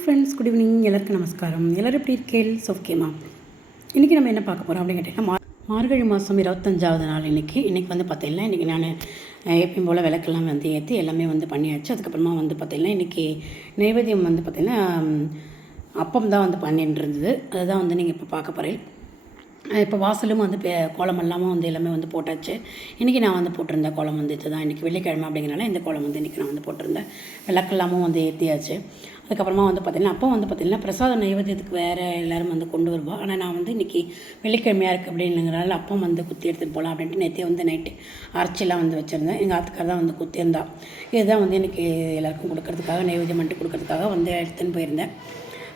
Friends good evening எல்லாருக்கும் நமஸ்காரம். எல்லோரும் எப்படி இருக்கேள் சோக்கேமா இன்றைக்கி நம்ம என்ன பார்க்க போகிறோம் அப்படின்னு கேட்டிங்கன்னா மா- மார்கழி மாதம் இருபத்தஞ்சாவது நாள் இன்றைக்கி இன்றைக்கி வந்து பார்த்தீங்கன்னா இன்றைக்கி நான் எப்பயும் போல் விளக்கெல்லாம் வந்து ஏற்றி எல்லாமே வந்து பண்ணியாச்சு. அதுக்கப்புறமா வந்து பார்த்தீங்கன்னா இன்றைக்கி நைவேத்தியம் வந்து பார்த்திங்கன்னா அப்பம் தான் வந்து பண்ணிட்டு இருந்தது. அதுதான் வந்து நீங்கள் இப்போ பார்க்க போகிறேன் இப்போ வாசலும் வந்து பே கோலம் எல்லாமும் வந்து எல்லாமே வந்து போட்டாச்சு. இன்றைக்கி நான் வந்து போட்டிருந்த கோலம் வந்து இதுதான். இன்றைக்கி வெள்ளிக்கிழமை அப்படிங்கிறனால இந்த கோலம் வந்து இன்றைக்கி நான் வந்து போட்டிருந்தேன். விளக்கெல்லாமும் வந்து ஏற்றியாச்சு அதுக்கப்புறமா வந்து பார்த்திங்கன்னா அப்போ வந்து பார்த்திங்கன்னா பிரசாதம் நைவேத்தியத்துக்கு வேறு எல்லோரும் வந்து கொண்டு வருவோம் ஆனால் நான் வந்து இன்றைக்கி வெள்ளிக்கிழமையாக இருக்குது அப்படின்னுங்கிறனால அப்பம் வந்து குத்தி எடுத்துகிட்டு போகலாம் அப்படின்ட்டு நேற்றே வந்து நைட்டு அரைச்சிலாம் வந்து வச்சுருந்தேன். எங்கள் ஆத்துக்கார் தான் வந்து குத்தியிருந்தா. இதுதான் வந்து இன்றைக்கி எல்லாருக்கும் கொடுக்கறதுக்காக நைவேத்தியம் பண்ணிட்டு கொடுக்கறதுக்காக வந்து எடுத்துன்னு போயிருந்தேன்.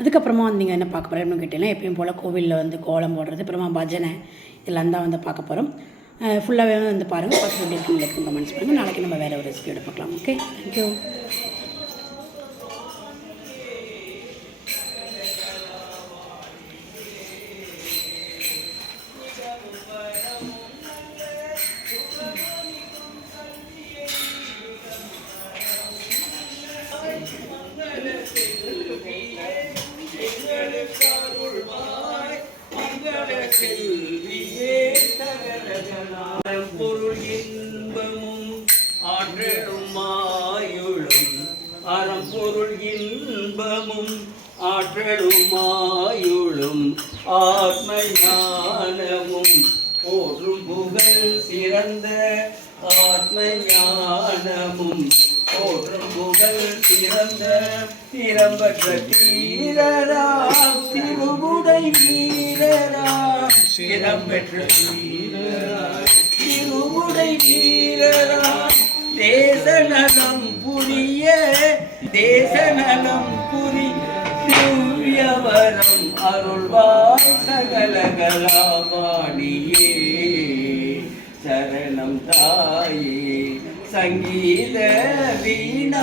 அதுக்கப்புறமா வந்து நீங்கள் என்ன பார்க்க போகிறேன்னு கேட்டீங்கன்னா எப்பயும் போல் கோவிலில் வந்து கோலம் போடுறது அப்புறமா பஜனை இதெல்லாம் தான் வந்து பார்க்க போகிறோம் ஃபுல்லாகவே வந்து பாருங்கள் பார்த்து எப்படி இருக்குன்னு கமெண்ட்ஸ் பண்ணுங்கள் நாளைக்கு நம்ம வேறு ஒரு ரெசிபியோட பார்க்கலாம். ஓகே தேங்க்யூ பொருள் இன்பமும் ஆற்றலும் மாயுளும் அறம்பொருள் இன்பமும் ஆற்றலும் ஆத்ம ஞானமும் போற்றும் புகழ் சிறந்த ஆத்ம ஞானமும். புகழ் சிறந்த திறம்பற்ற தீரராம் திருவுடை வீரராம் இடம்பெற்ற வீரராம் திருவுடை வீரராம் தேச புரிய தேசநலம் புரிய திவ்யவரம் அருள்வாய் சகலகலாபாணியே. சரணம் தாயே சங்கீத வீணா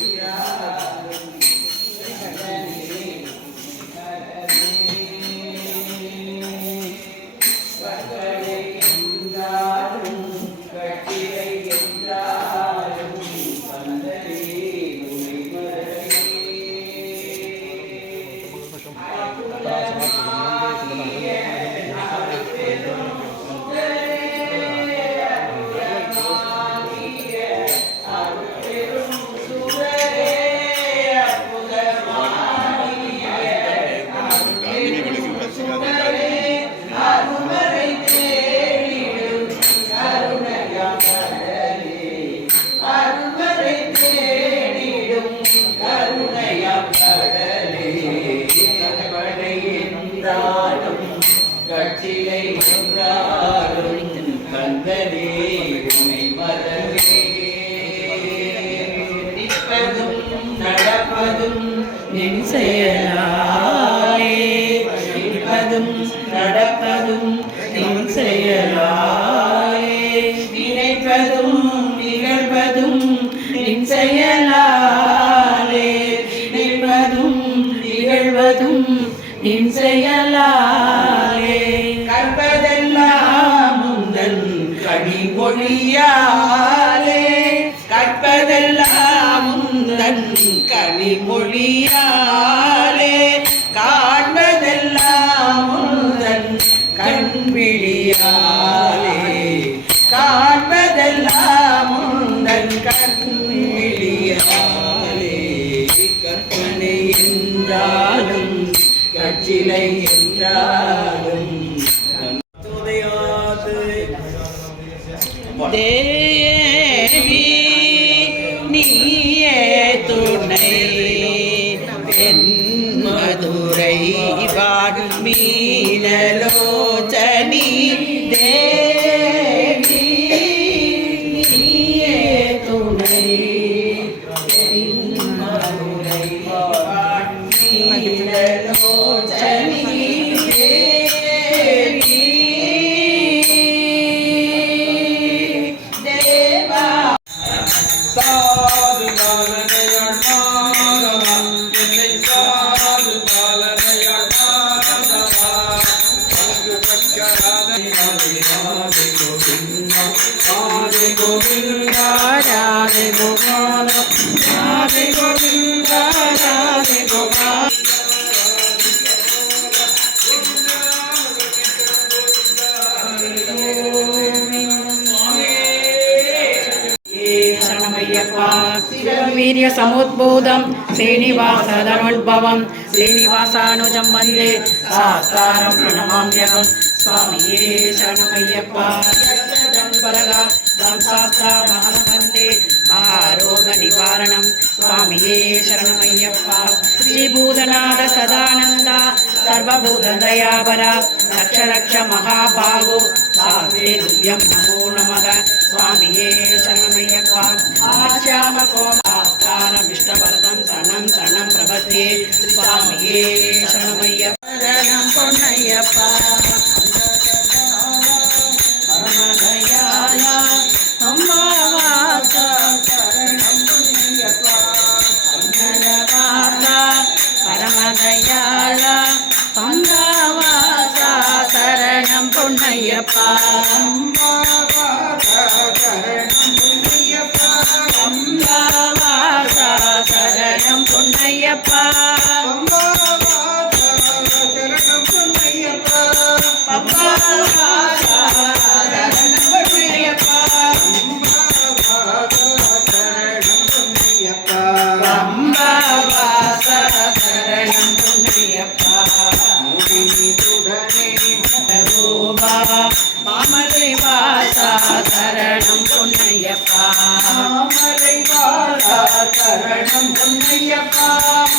நின் செயலாலே நிற்பதும் நடப்பதும் நின் செயலாலே நினைப்பதும் நிகழ்வதும் நின் செயலாலே நினைப்பதும் நிகழ்வதும் நின் செயலாலே. கற்பதெல்லாம் முந்தன் கனிமொழியாலே கனிமொழியாலே காண்பதெல்லாம் முந்தன் கண்விழியாலே. காண்பதெல்லாம் முந்தன் கண்விழியாலே. கற்பனை என்றாலும் கட்சிலை என்றாலும் Thank you. वीर्यसमुद्बोधं श्रीनिवासधनुद्भवं श्रीनिवासानुजं वन्दे सास्तारं प्रणमाम्यहं स्वामी शरणमय्यप्पा परगा वन्दे महारोगनिवारणं स्वामिये शरणमय्यप्पा श्रीभूतनाथ सदानन्दा सर्वभूतदयापरा रक्ष रक्ष महाभागो सास्ते दिव्यं नमो नमः स्वामिये शरणमय्यप्पा श्यामकोम சகாரமிஷ்டவரதம் சனம் சனம் பிரபத்தே. சுவாமியே சரணமையரணம் பொன்னையப்பா. பரமதயாயா. அம்மாவாசா. சரணம் பொன்னையப்பா. பரமதயாயா பரமதயாயா. அம்மாவாசா. சரணம் பொன்னையப்பா.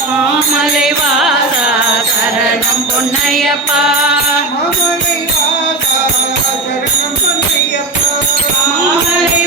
மாமலை வாசா சரணம் பொன்னையப்பா. மாமலை வாசா சரணம் பொன்னையப்பா. மாமலை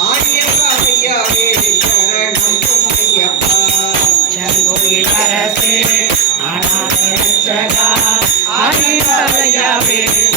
சரணம் ஐயாவே சரணம் ஐயப்பா செங்கோயில் அரசே ஆனால் ஆதிபதையாவே ஐயாவே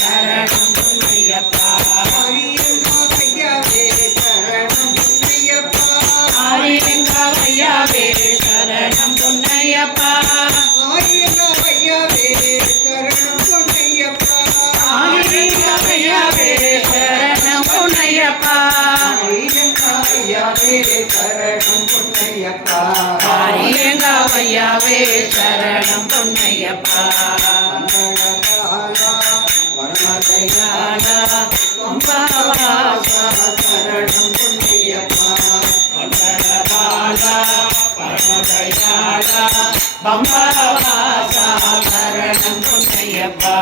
ஆரியங்காவையாவே சரணம் பொன்னையப்பா. தயாளா அம்பாவாசா சரணம் பொன்னையப்பா பண்டரபாலா பரமதயாளா பம்பாவாசா சரணம் பொன்னையப்பா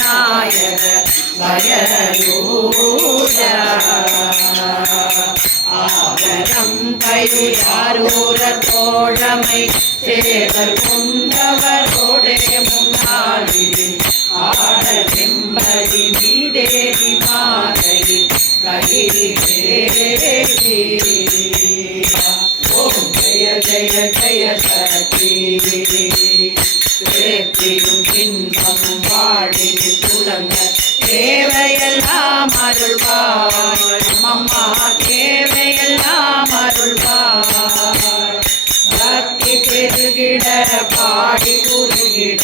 நாயக வயலூர. ஆகரம் கையாரூர தோழமை சேவர் குந்தவரோடே முன்னாளில் ஆட செம்பதி மீதேவி மாலை கைதேவி ஓம் ஜெய ஜெய ஜெய சக்தி. சேர்த்திடும் இன்பமும் வாழினில் துலங்க தேவையெல்லாம் அருள்வாய். அம்மா தேவையெல்லாம் அருள்வாய். பக்தி பெருகிட பாடி உருகிட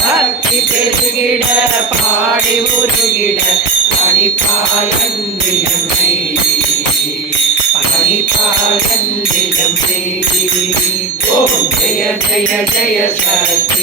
பக்தி பெருகிட பாடி உருகிட பணிப்பாயந்திலமே பணிப்பாயந்திலமே ஓம் ஜெய ஜெய ஜெய சக்தி.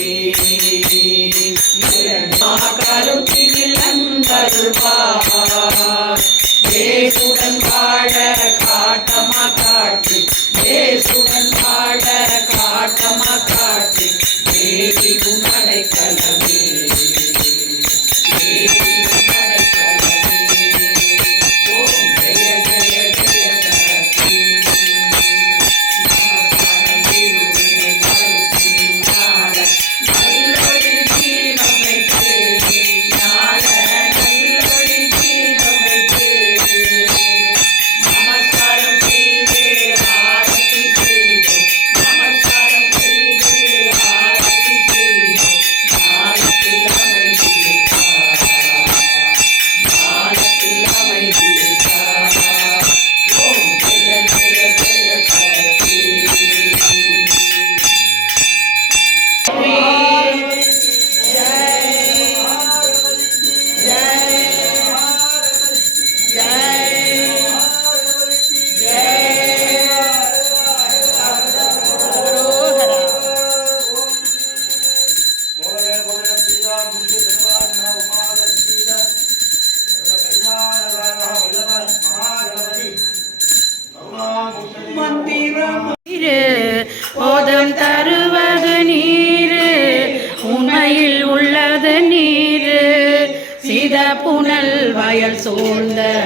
புனல் வயல் சூழ்ந்த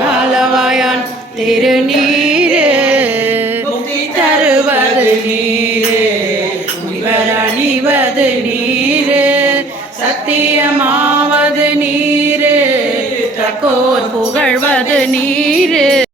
ஆலவாயான் திருநீர். முக்தி தருவது நீரே. முனிவர் அணிவது நீரே. சத்தியமாவது நீரே. தக்கோர் புகழ்வது நீரே.